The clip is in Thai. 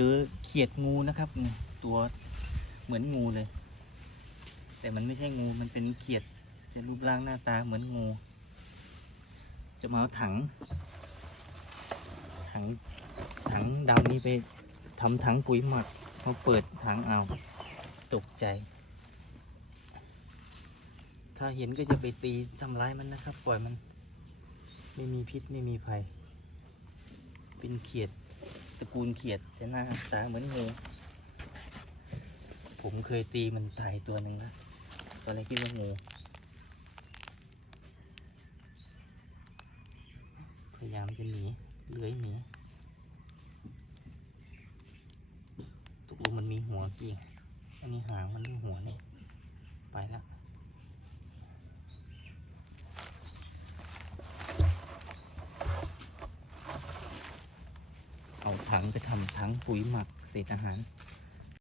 เจอเขียดงูนะครับตัวเหมือนงูเลย แต่มันไม่ใช่งูมันเป็นเขียดจะรูปร่างหน้าตาเหมือนงู จะมาเอาถัง ถังถังดำนี้ไปทำถังปุ๋ยหมักเขาเปิดถังเอาตกใจ ถ้าเห็นก็จะไปตีทำร้ายมันนะครับ ปล่อยมัน ไม่มีพิษไม่มีภัย เป็นเขียด ตระกูลเขียดแต่หน้าตาเหมือนงูผมเคยตีมันตายตัวหนึ่งนะตอนแรกคิดว่างูพยายามจะหนีเลื้อยหนีตกลงมันมีหัวจริง อันนี้หางมันม่หัวนี่ ไปแล้ว เอาถังไปทำถังปุ๋ยหมักเศษอาหาร